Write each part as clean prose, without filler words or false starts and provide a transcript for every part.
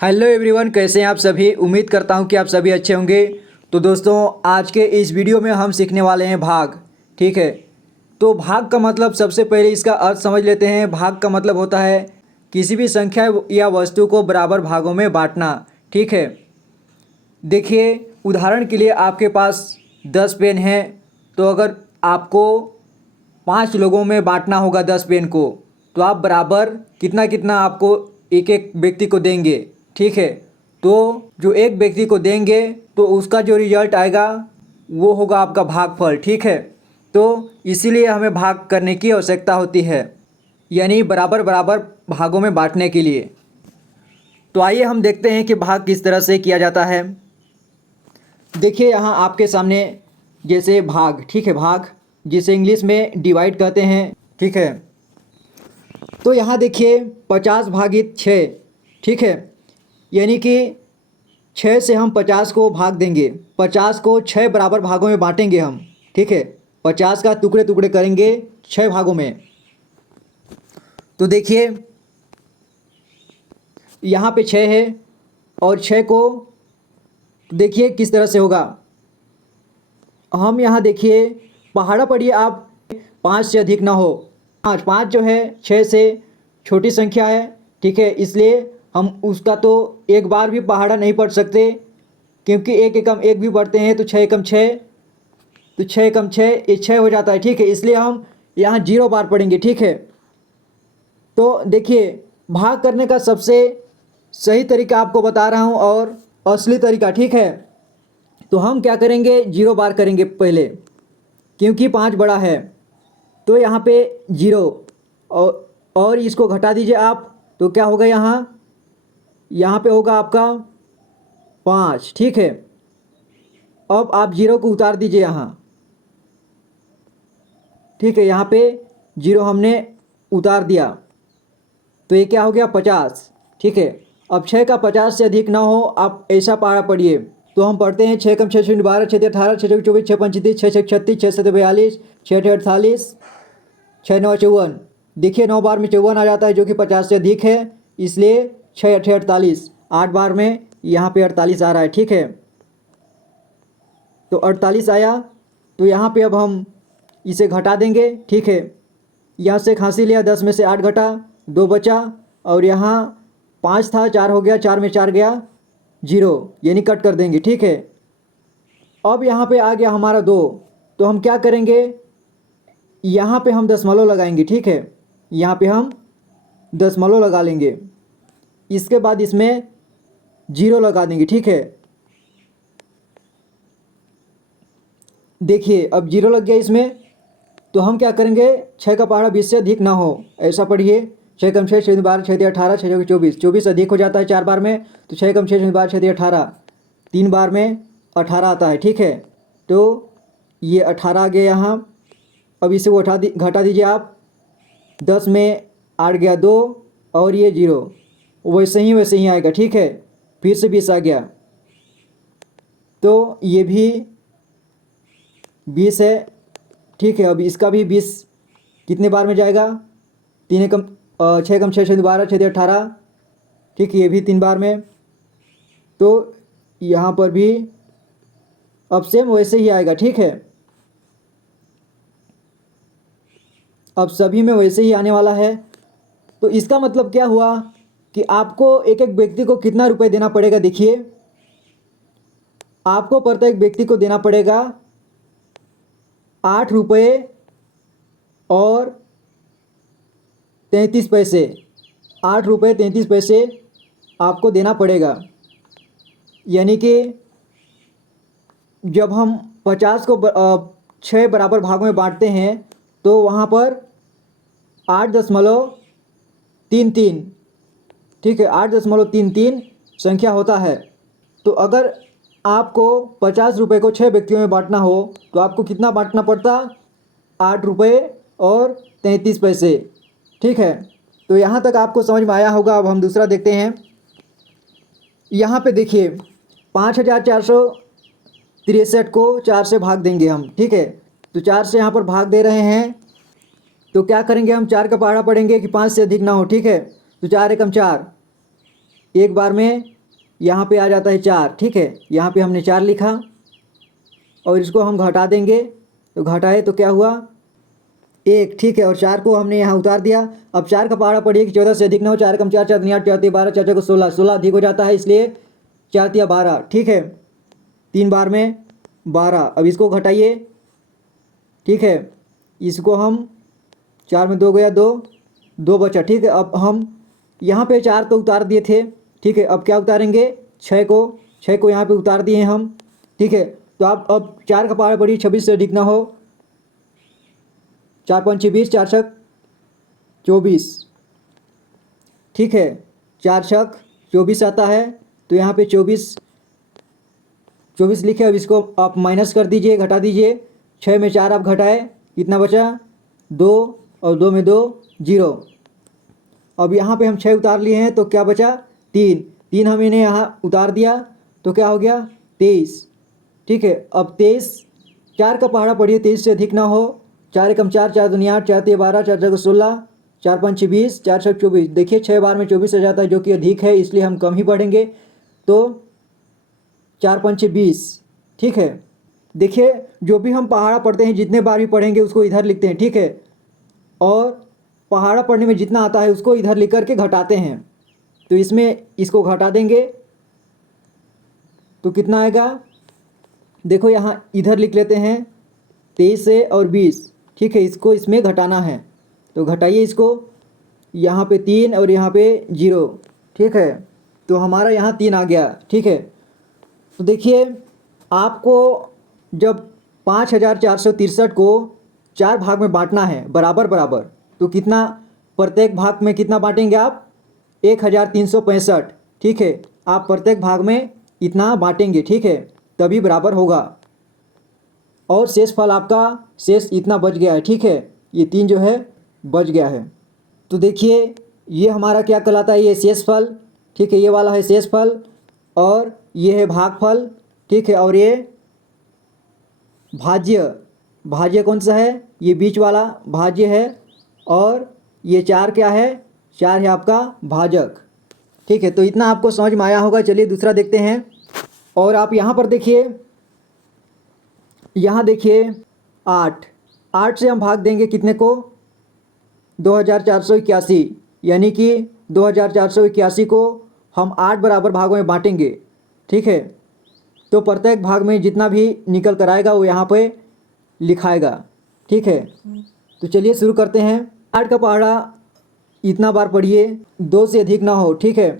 Hello everyone, कैसे हैं आप सभी। उम्मीद करता हूं कि आप सभी अच्छे होंगे। तो दोस्तों, आज के इस वीडियो में हम सीखने वाले हैं भाग। ठीक है, तो भाग का मतलब सबसे पहले इसका अर्थ समझ लेते हैं। भाग का मतलब होता है किसी भी संख्या या वस्तु को बराबर भागों में बांटना। ठीक है, देखिए उदाहरण के लिए आपके पास 10 पेन हैं, तो अगर आपको 5 लोगों में बांटना होगा 10 पेन को, तो आप बराबर कितना कितना आपको एक एक व्यक्ति को देंगे। ठीक है, तो जो एक व्यक्ति को देंगे तो उसका जो रिजल्ट आएगा वो होगा आपका भागफल। ठीक है, तो इसीलिए हमें भाग करने की आवश्यकता होती है, यानी बराबर बराबर भागों में बांटने के लिए। तो आइए हम देखते हैं कि भाग किस तरह से किया जाता है। देखिए यहाँ आपके सामने जैसे भाग, ठीक है, भाग जिसे इंग्लिश में डिवाइड कहते हैं। ठीक है, तो यहाँ देखिए 50 भागित 6। ठीक है, यानी कि 6 से हम 50 को भाग देंगे। 50 को 6 बराबर भागों में बांटेंगे हम। ठीक है, 50 का टुकड़े टुकड़े करेंगे 6 भागों में। तो देखिए यहाँ पे 6 है और 6 को देखिए किस तरह से होगा। हम यहाँ देखिए पहाड़ा पढ़िए आप, 5 से अधिक ना हो। 5 जो है 6 से छोटी संख्या है। ठीक है, इसलिए हम उसका तो एक बार भी पहाड़ा नहीं पढ़ सकते, क्योंकि एक एकम एक भी पढ़ते हैं तो 6 एकम 6, तो 6 एकम 6 ये 6 हो जाता है। ठीक है, इसलिए हम यहाँ 0 बार पढ़ेंगे। ठीक है, तो देखिए भाग करने का सबसे सही तरीका आपको बता रहा हूँ और असली तरीका। ठीक है, तो हम क्या करेंगे, 0 बार करेंगे पहले, क्योंकि 5 बड़ा है। तो यहाँ पे 0 और इसको घटा दीजिए आप, तो क्या होगा, यहाँ पे होगा आपका 5। ठीक है, अब आप 0 को उतार दीजिए यहाँ। ठीक है, यहाँ पे 0 हमने उतार दिया, तो ये क्या हो गया, 50। ठीक है, अब 6 का 50 से अधिक ना हो, आप ऐसा पारा पढ़िए। तो हम पढ़ते हैं 6 कम 6 शून्य 12, 6 18, 6 24, 6 35, 6 36, 6 7 42, 6 48, 6 9 54। देखिए 9 बार में 54 आ जाता है, जो कि 50 से अधिक है, इसलिए 6 8 48, 8 बार में यहाँ पे 48 आ रहा है। ठीक है, तो 48 आया, तो यहाँ पे अब हम इसे घटा देंगे। ठीक है, यहाँ से खांसी लिया, 10 में से 8 घटा, 2 बचा, और यहाँ 5 था, 4 हो गया, 4 में 4 गया 0, यानी कट कर देंगे। ठीक है, अब यहाँ पे आ गया हमारा 2, तो हम क्या करेंगे, यहाँ पे हम दशमलव लगाएंगे। ठीक है, यहाँ पे हम दशमलव लगा लेंगे, इसके बाद इसमें 0 लगा देंगे। ठीक है, देखिए अब 0 लग गया इसमें, तो हम क्या करेंगे, 6 का पहाड़ा 20 से अधिक ना हो, ऐसा पढ़िए। 6 कम 6 6 12, 6 18, 6 24, 24 अधिक हो जाता है 4 बार में, तो 6 कम 6 6 12, 6 18, 3 बार में 18 आता है। ठीक है, तो ये 18 आ गया यहाँ। अब इसे वो घटा दीजिए आप, 10 में 8 गया 2, और ये 0 वैसे ही आएगा। ठीक है, फिर से 20 आ गया, तो ये भी 20 है। ठीक है, अब इसका भी 20 कितने बार में जाएगा, 3 एकम 6 कम 6 6 12, 6 18। ठीक है, ये भी 3 बार में, तो यहाँ पर भी अब सेम वैसे ही आएगा। ठीक है, अब सभी में वैसे ही आने वाला है। तो इसका मतलब क्या हुआ कि आपको एक एक व्यक्ति को कितना रुपए देना पड़ेगा। देखिए आपको प्रत्येक व्यक्ति को देना पड़ेगा 8 रुपये और 33 पैसे। 8 रुपये 33 पैसे आपको देना पड़ेगा, यानी कि जब हम 50 को 6 बराबर भागों में बांटते हैं, तो वहाँ पर 8.33, ठीक है, 8.33 संख्या होता है। तो अगर आपको 50 रुपये को 6 व्यक्तियों में बांटना हो, तो आपको कितना बांटना पड़ता, 8 रुपये और 33 पैसे। ठीक है, तो यहाँ तक आपको समझ में आया होगा। अब हम दूसरा देखते हैं। यहाँ पे देखिए 5463 को 4 से भाग देंगे हम। ठीक है, तो 4 से यहाँ पर भाग दे रहे हैं, तो क्या करेंगे हम, 4 का पहाड़ा पढ़ेंगे कि 5 से अधिक ना हो। ठीक है, तो 4 एकम 4, एक बार में यहाँ पे आ जाता है 4, ठीक है। यहाँ पे हमने 4 लिखा और इसको हम घटा देंगे, तो घटाए तो क्या हुआ 1, ठीक है। और 4 को हमने यहाँ उतार दिया। अब 4 का पहाड़ा पढ़िए कि 14 से अधिक ना हो। 4 कम 4 4 8 4 12 4 को 16, 16 अधिक हो जाता है, इसलिए 4 तिया 12, ठीक है। 3 बार में 12। अब इसको घटाइए, ठीक है। इसको हम 4 में 2 गया 2, 2 बचा, ठीक है। अब हम यहाँ पे 4 तो उतार दिए थे, ठीक है। अब क्या उतारेंगे 6 को यहाँ पे उतार दिए हैं हम, ठीक है। तो आप अब 4 का पहाड़ा पढ़िए 26 से अधिक ना हो। 4 5 20, 4 छक 24, ठीक है। 4 छक 24 आता है, तो यहाँ पे 24 लिखे। अब इसको आप माइनस कर दीजिए, घटा दीजिए। 6 में 4 आप घटाए, कितना बचा 2, और 2 में 2 0। अब यहाँ पे हम 6 उतार लिए हैं, तो क्या बचा 3 हम इन्हें यहाँ उतार दिया, तो क्या हो गया 23, ठीक है। अब 23, 4 का पहाड़ा पढ़िए 23 से अधिक ना हो। 4 एकम 4, 4 दूनी 8, 4 तिया 12, 4 छक 16, 4 5 20, 4 छक 24। देखिए 6 बार में 24 आ जाता है, जो कि अधिक है, इसलिए हम कम ही पढ़ेंगे। तो 4 5 20, ठीक है। देखिए जो भी हम पहाड़ा पढ़ते हैं, जितने बार भी पढ़ेंगे उसको इधर लिखते हैं, ठीक है। और पहाड़ा पढ़ने में जितना आता है उसको इधर लिख करके घटाते हैं। तो इसमें इसको घटा देंगे तो कितना आएगा, देखो यहाँ इधर लिख लेते हैं 23 से और 20, ठीक है। इसको इसमें घटाना है, तो घटाइए इसको। यहाँ पे 3 और यहाँ पे 0, ठीक है। तो हमारा यहाँ 3 आ गया, ठीक है। तो देखिए आपको जब 5463 को 4 भाग में बांटना है बराबर बराबर, तो कितना प्रत्येक भाग में कितना बांटेंगे आप 1365, ठीक है। आप प्रत्येक भाग में इतना बांटेंगे, ठीक है, तभी बराबर होगा। और शेष फल आपका शेष इतना बच गया है, ठीक है। ये 3 जो है बच गया है। तो देखिए ये हमारा क्या कहलाता है, ये शेष फल, ठीक है। ये वाला है शेष फल और ये है भागफल, ठीक है। और ये भाज्य कौन सा है, ये बीच वाला भाज्य है। और ये 4 क्या है, 4 है आपका भाजक, ठीक है। तो इतना आपको समझ में आया होगा। चलिए दूसरा देखते हैं। और आप यहाँ पर देखिए, यहाँ देखिए 8 से हम भाग देंगे कितने को 2481, यानी कि 2481 को हम 8 बराबर भागों में बांटेंगे, ठीक है। तो प्रत्येक भाग में जितना भी निकल कर आएगा वो यहाँ पे लिखाएगा, ठीक है। तो चलिए शुरू करते हैं। 8 का पहाड़ा इतना बार पढ़िए 2 से अधिक ना हो, ठीक है।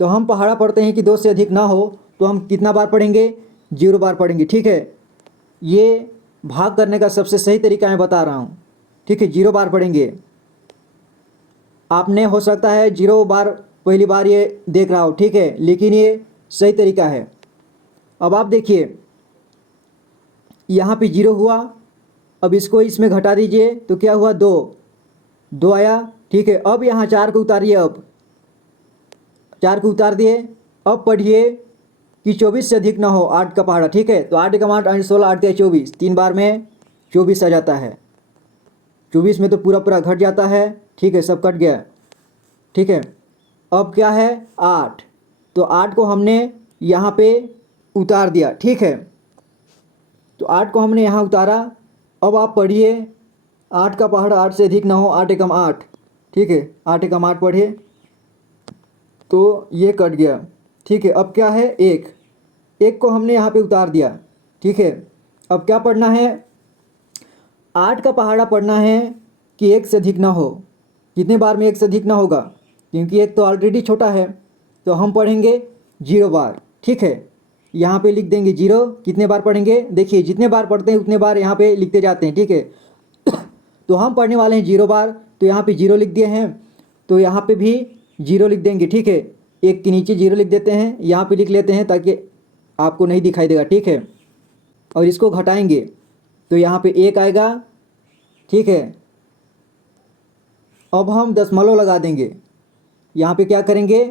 तो हम पहाड़ा पढ़ते हैं कि 2 से अधिक ना हो, तो हम कितना बार पढ़ेंगे 0 बार पढ़ेंगे, ठीक है। ये भाग करने का सबसे सही तरीका मैं बता रहा हूँ, ठीक है। 0 बार पढ़ेंगे। आपने हो सकता है 0 बार पहली बार ये देख रहा हो, ठीक है, लेकिन ये सही तरीका है। अब आप देखिए यहाँ पे 0 हुआ, अब इसको इसमें घटा दीजिए, तो क्या हुआ 2 आया, ठीक है। अब यहाँ 4 को उतारिए, अब 4 को उतार दिए। अब पढ़िए कि 24 से अधिक ना हो 8 का पहाड़ा, ठीक है। तो 8 एकम 8, 8 16, 8 तिया 24, 3 बार में 24 आ जाता है। 24 में तो पूरा पूरा घट जाता है, ठीक है, सब कट गया, ठीक है। अब क्या है 8, तो 8 को हमने यहाँ पे उतार दिया, ठीक है। तो 8 को हमने यहाँ उतारा। अब आप पढ़िए 8 का पहाड़ा 8 से अधिक ना हो, 8 एकम 8, ठीक है। 8 एकम 8 पढ़िए, तो ये कट गया, ठीक है। अब क्या है 1 को हमने यहाँ पे उतार दिया, ठीक है। अब क्या पढ़ना है 8 का पहाड़ा पढ़ना है कि 1 से अधिक ना हो। कितने बार में 1 से अधिक ना होगा, क्योंकि 1 तो ऑलरेडी छोटा है, तो हम पढ़ेंगे 0 बार, ठीक है। यहाँ पे लिख देंगे 0। कितने बार पढ़ेंगे, देखिए जितने बार पढ़ते हैं उतने बार यहाँ पे लिखते जाते हैं, ठीक है। तो हम पढ़ने वाले हैं 0 बार, तो यहाँ पे 0 लिख दिए हैं, तो यहाँ पे भी 0 लिख देंगे, ठीक है। 1 के नीचे 0 लिख देते हैं, यहाँ पे लिख लेते हैं ताकि आपको नहीं दिखाई देगा, ठीक है। और इसको घटाएंगे तो यहाँ पे 1 आएगा, ठीक है। अब हम दशमलव लगा देंगे, यहाँ पे क्या करेंगे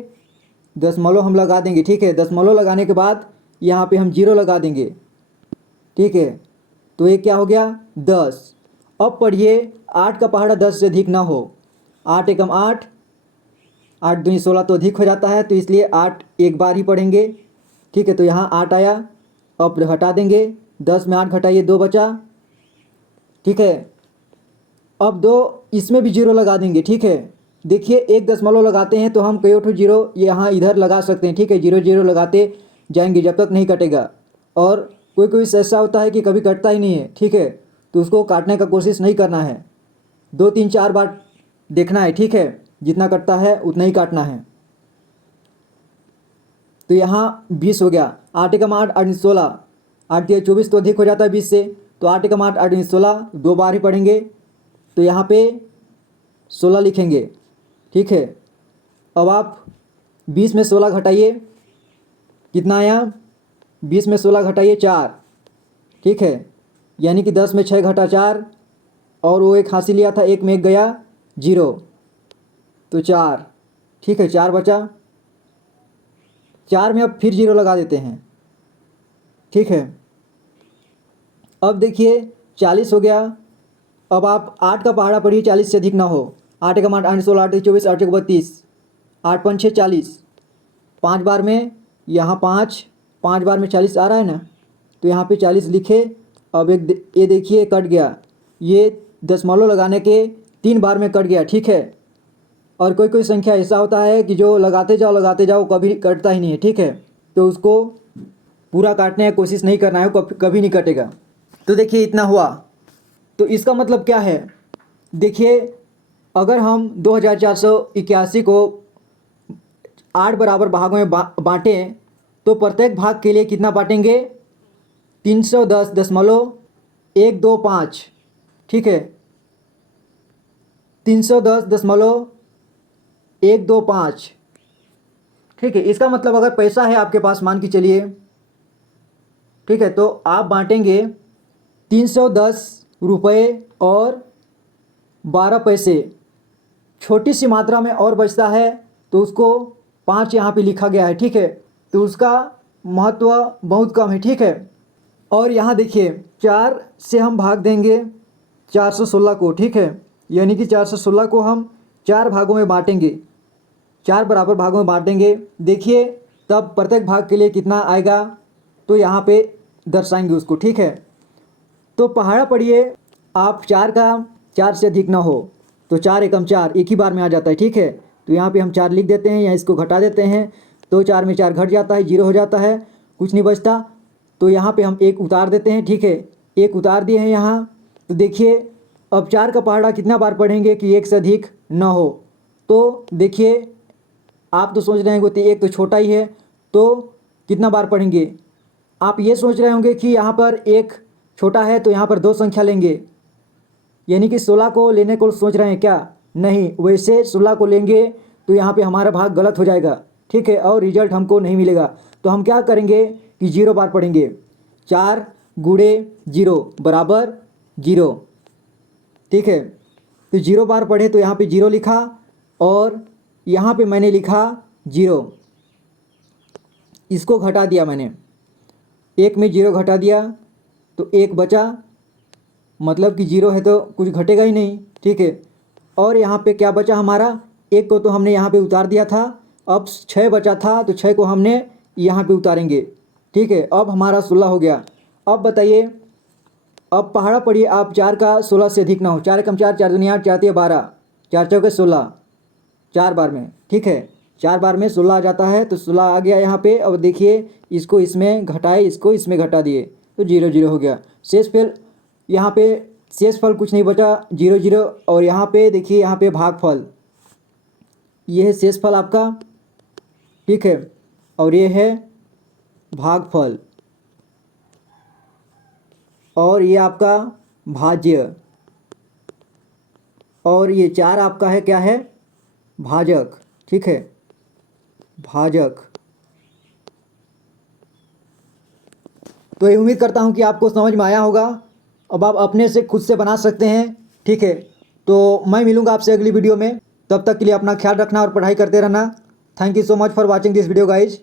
दशमलव हम लगा देंगे, ठीक है। दशमलव लगाने के बाद यहाँ पे हम 0 लगा देंगे, ठीक है। तो ये क्या हो गया 10। अब पढ़िए 8 का पहाड़ा 10 से अधिक ना हो। 8 एकम 8, 8 दूनी 16 तो अधिक हो जाता है, तो इसलिए 8 एक बार ही पढ़ेंगे। ठीक है, तो यहाँ 8 आया, अब हटा देंगे, 10 में 8 घटाइए 2 बचा। ठीक है, अब 2 इसमें भी 0 लगा देंगे। ठीक है, देखिए 1 दशमलव लगाते हैं तो हम कई ठो 0 यहाँ इधर लगा सकते हैं। ठीक है, 0 0 लगाते जाएंगे जब तक नहीं कटेगा। और कोई कोई ऐसा होता है कि कभी कटता ही नहीं है। ठीक है, तो उसको काटने का कोशिश नहीं करना है, 2 3 4 बार देखना है। ठीक है, जितना कटता है उतना ही काटना है। तो यहाँ 20 हो गया, 8 एकम 8 8 16, 8 तिया 24 तो अधिक हो जाता है 20 से, तो 8 एकम 8 8 16 2 बार ही पढ़ेंगे, तो यहाँ पे 16 लिखेंगे। ठीक है, अब आप 20 में 16 घटाइए, कितना आया, 20 में 16 घटाइए 4। ठीक है, यानी कि 10 में 6 घटा 4, और वो एक हासिल लिया था, एक में एक गया 0, तो 4। ठीक है, 4 बचा, 4 में अब फिर 0 लगा देते हैं। ठीक है, अब देखिए 40 हो गया। अब आप 8 का पहाड़ा पढ़िए, 40 से अधिक ना हो। 8 एकम 8 8 16 8 24 8 32, 8 5 6 40, 5 बार में यहाँ 5 बार में 40 आ रहा है ना, तो यहाँ पे 40 लिखे। अब ये देखिए कट गया, ये दशमलव लगाने के 3 बार में कट गया। ठीक है, और कोई कोई संख्या ऐसा होता है कि जो लगाते जाओ कभी कटता ही नहीं है। ठीक है, तो उसको पूरा काटने की कोशिश नहीं करना है, कभी नहीं कटेगा। तो देखिए इतना हुआ, तो इसका मतलब क्या है, देखिए अगर हम 2481 को 8 बराबर भागों में बांटें तो प्रत्येक भाग के लिए कितना बांटेंगे, 310.125। ठीक है, 310.125। ठीक है, इसका मतलब अगर पैसा है आपके पास, मान के चलिए, ठीक है, तो आप बांटेंगे 310 रुपये और 12 पैसे। छोटी सी मात्रा में और बचता है तो उसको 5 यहाँ पे लिखा गया है। ठीक है, तो उसका महत्व बहुत कम है। ठीक है, और यहाँ देखिए 4 से हम भाग देंगे 416 को। ठीक है, यानी कि 416 को हम 4 भागों में बांटेंगे, 4 बराबर भागों में बांटेंगे। देखिए तब प्रत्येक भाग के लिए कितना आएगा, तो यहाँ पे दर्शाएंगे उसको। ठीक है, तो पहाड़ा पढ़िए आप, 4 का 4 से अधिक ना हो, तो 4 एकम 4 एक ही बार में आ जाता है। ठीक है, तो यहाँ पे हम 4 लिख देते हैं, यहाँ इसको घटा देते हैं, तो 4 में 4 घट जाता है, 0 हो जाता है, कुछ नहीं बचता। तो यहाँ पे हम 1 उतार देते हैं। ठीक है, 1 उतार दिए हैं यहाँ। तो देखिए अब 4 का पहाड़ा कितना बार पढ़ेंगे कि 1 से अधिक ना हो। तो देखिए आप तो सोच रहे हैं कि 1 तो छोटा ही है, तो कितना बार पढ़ेंगे। आप ये सोच रहे होंगे कि यहाँ पर 1 छोटा है तो यहाँ पर 2 संख्या लेंगे, यानी कि 16 को लेने को सोच रहे हैं क्या, नहीं, वैसे 16 को लेंगे तो यहाँ पे हमारा भाग गलत हो जाएगा। ठीक है, और रिजल्ट हमको नहीं मिलेगा। तो हम क्या करेंगे कि 0 बार पढ़ेंगे, 4 गुणे 0 बराबर 0। ठीक है, तो 0 बार पढ़े तो यहाँ पे 0 लिखा, और यहाँ पे मैंने लिखा 0, इसको घटा दिया मैंने, 1 में 0 घटा दिया तो 1 बचा, मतलब कि 0 है तो कुछ घटेगा ही नहीं। ठीक है, और यहाँ पे क्या बचा हमारा, 1 को तो हमने यहाँ पे उतार दिया था, अब 6 बचा था तो 6 को हमने यहाँ पे उतारेंगे। ठीक है, अब हमारा 16 हो गया। अब बताइए, अब पहाड़ा पढ़िए आप, 4 का 16 से अधिक ना हो। 4 एकम 4 4 दूनी 8 4 तिया 12, 4 चौके 16, 4 बार में। ठीक है, 4 बार में 16 आ जाता है, तो 16 आ गया यहाँ पे। अब देखिए इसको इसमें घटाए, इसको इसमें घटा दिए, तो 0 0 हो गया। शेषफल, यहाँ पे शेषफल कुछ नहीं बचा, 0 0। और यहाँ पे देखिए, यहाँ पे भागफल, ये है शेषफल आपका। ठीक है, और ये है भागफल, और ये आपका भाज्य, और ये 4 आपका है, क्या है, भाजक। ठीक है, भाजक। तो ये उम्मीद करता हूँ कि आपको समझ में आया होगा। अब आप अपने से खुद से बना सकते हैं। ठीक है, तो मैं मिलूँगा आपसे अगली वीडियो में, तब तक के लिए अपना ख्याल रखना और पढ़ाई करते रहना। Thank you so much for watching this video guys.